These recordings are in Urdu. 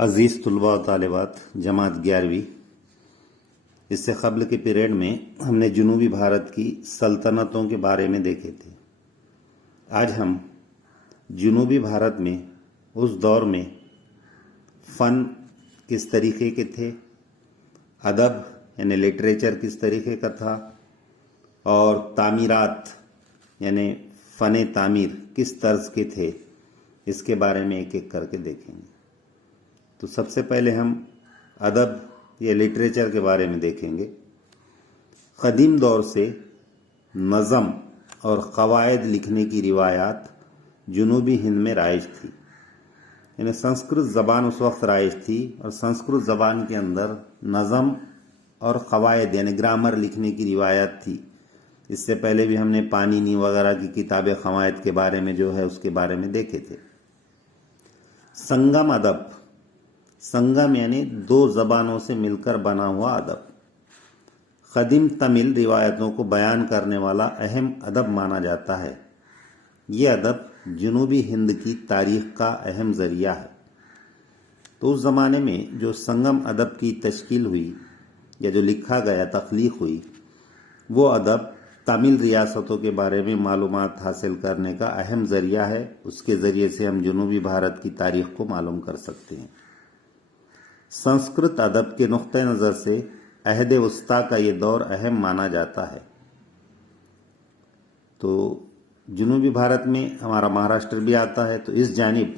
عزیز طلباء و طالبات جماعت 11ویں، اس سے قبل کے پیریڈ میں ہم نے جنوبی بھارت کی سلطنتوں کے بارے میں دیکھے تھے۔ آج ہم جنوبی بھارت میں اس دور میں فن کس طریقے کے تھے، ادب یعنی لٹریچر کس طریقے کا تھا، اور تعمیرات یعنی فن تعمیر کس طرز کے تھے، اس کے بارے میں ایک ایک کر کے دیکھیں گے۔ تو سب سے پہلے ہم ادب یا لٹریچر کے بارے میں دیکھیں گے۔ قدیم دور سے نظم اور قواعد لکھنے کی روایات جنوبی ہند میں رائج تھی، یعنی سنسکرت زبان اس وقت رائج تھی، اور سنسکرت زبان کے اندر نظم اور قواعد یعنی گرامر لکھنے کی روایت تھی۔ اس سے پہلے بھی ہم نے پانینی وغیرہ کی کتابیں قواعد کے بارے میں جو ہے اس کے بارے میں دیکھے تھے۔ سنگم ادب، سنگم یعنی دو زبانوں سے مل کر بنا ہوا ادب، قدیم تمل روایتوں کو بیان کرنے والا اہم ادب مانا جاتا ہے۔ یہ ادب جنوبی ہند کی تاریخ کا اہم ذریعہ ہے۔ تو اس زمانے میں جو سنگم ادب کی تشکیل ہوئی یا جو لکھا گیا، تخلیق ہوئی، وہ ادب تامل ریاستوں کے بارے میں معلومات حاصل کرنے کا اہم ذریعہ ہے۔ اس کے ذریعے سے ہم جنوبی بھارت کی تاریخ کو معلوم کر سکتے ہیں۔ سنسکرت ادب کے نقطہ نظر سے عہد وسطیٰ کا یہ دور اہم مانا جاتا ہے۔ تو جنوبی بھارت میں ہمارا مہاراشٹر بھی آتا ہے، تو اس جانب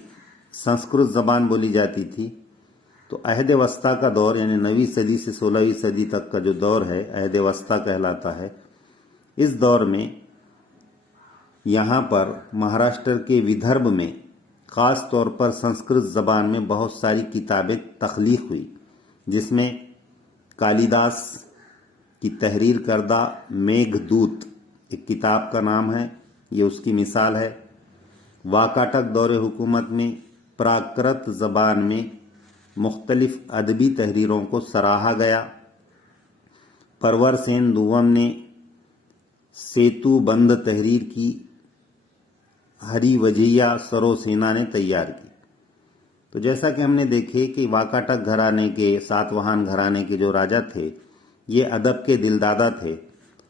سنسکرت زبان بولی جاتی تھی۔ تو عہد وسطیٰ کا دور یعنی 9ویں صدی سے 16ویں صدی تک کا جو دور ہے، عہد وسطیٰ کہلاتا ہے۔ اس دور میں یہاں پر مہاراشٹر کے ودربھ میں خاص طور پر سنسکرت زبان میں بہت ساری کتابیں تخلیق ہوئی، جس میں کالیداس کی تحریر کردہ میگھ دوت ایک کتاب کا نام ہے، یہ اس کی مثال ہے۔ واکاٹک دور حکومت میں پراکرت زبان میں مختلف ادبی تحریروں کو سراہا گیا۔ پرور سین دوم نے سیتو بند تحریر کی، ہری وجیہ سرو سینا نے تیار کی۔ تو جیسا کہ ہم نے دیکھے کہ واکاٹک گھرانے کے، ساتواہن گھرانے کے جو راجا تھے، یہ ادب کے دلدادہ تھے۔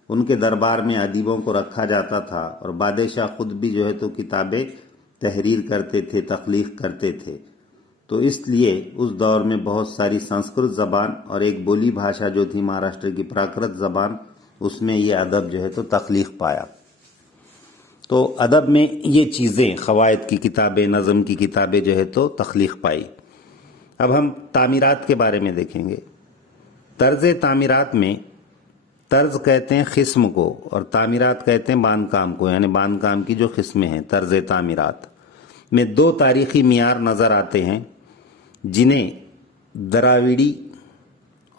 ان کے دربار میں ادیبوں کو رکھا جاتا تھا، اور بادشاہ خود بھی جو ہے تو کتابیں تحریر کرتے تھے، تخلیق کرتے تھے۔ تو اس لیے اس دور میں بہت ساری سنسکرت زبان اور ایک بولی بھاشا جو تھی مہاراشٹر کی پراکرت زبان، اس میں یہ ادب جو ہے تو تخلیق پایا۔ تو ادب میں یہ چیزیں، قواعد کی کتابیں، نظم کی کتابیں جو ہے تو تخلیق پائی۔ اب ہم تعمیرات کے بارے میں دیکھیں گے۔ طرز تعمیرات میں طرز کہتے ہیں قسم کو، اور تعمیرات کہتے ہیں باندھ کام کو، یعنی باندھ کام کی جو قسمیں ہیں۔ طرز تعمیرات میں دو تاریخی معیار نظر آتے ہیں، جنہیں دراوڑی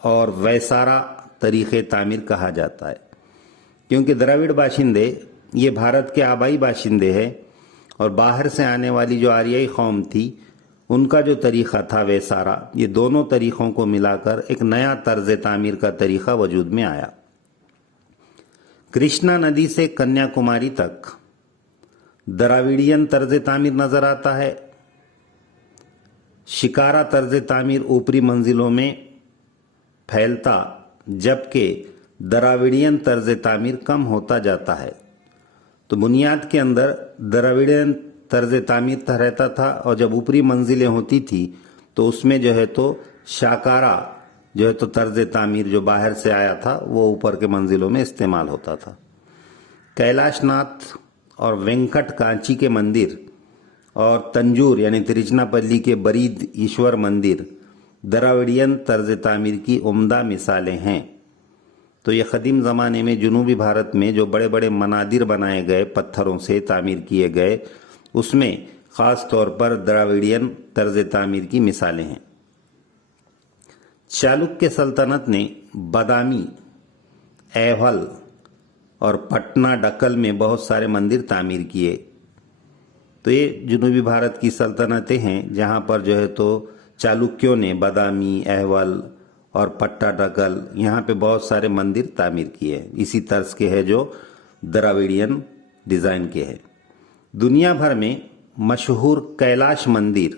اور ویسارا طریقے تعمیر کہا جاتا ہے۔ کیونکہ دراوڑ باشندے یہ بھارت کے آبائی باشندے ہیں، اور باہر سے آنے والی جو آریائی قوم تھی، ان کا جو طریقہ تھا ویسارا، یہ دونوں طریقوں کو ملا کر ایک نیا طرز تعمیر کا طریقہ وجود میں آیا۔ کرشنا ندی سے کنیا کماری تک دراوڑین طرز تعمیر نظر آتا ہے۔ شکارا طرز تعمیر اوپری منزلوں میں پھیلتا، جبکہ دراوڑین طرز تعمیر کم ہوتا جاتا ہے۔ تو بنیاد کے اندر دراوڑین طرز تعمیر رہتا تھا، اور جب اوپری منزلیں ہوتی تھی تو اس میں جو ہے تو شاکارا جو ہے تو طرز تعمیر جو باہر سے آیا تھا وہ اوپر کے منزلوں میں استعمال ہوتا تھا۔ کیلاش ناتھ اور وینکٹ کانچی کے مندر اور تنجور یعنی ترچنا پلی کے برید ایشور مندر دراوڑین طرز تعمیر کی عمدہ مثالیں ہیں۔ تو یہ قدیم زمانے میں جنوبی بھارت میں جو بڑے بڑے منادر بنائے گئے، پتھروں سے تعمیر کیے گئے، اس میں خاص طور پر دراوڑین طرز تعمیر کی مثالیں ہیں۔ چالوکیہ سلطنت نے بادامی، ایہول اور پٹنہ ڈکل میں بہت سارے مندر تعمیر کیے۔ تو یہ جنوبی بھارت کی سلطنتیں ہیں جہاں پر جو ہے تو چالوکیوں نے بادامی، ایہول اور پٹا ڈکل، یہاں پہ بہت سارے مندر تعمیر کیے ہیں، اسی طرز کے ہے جو دراوڑین ڈیزائن کے ہیں۔ دنیا بھر میں مشہور کیلاش مندر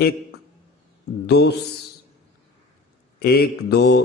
1, 2,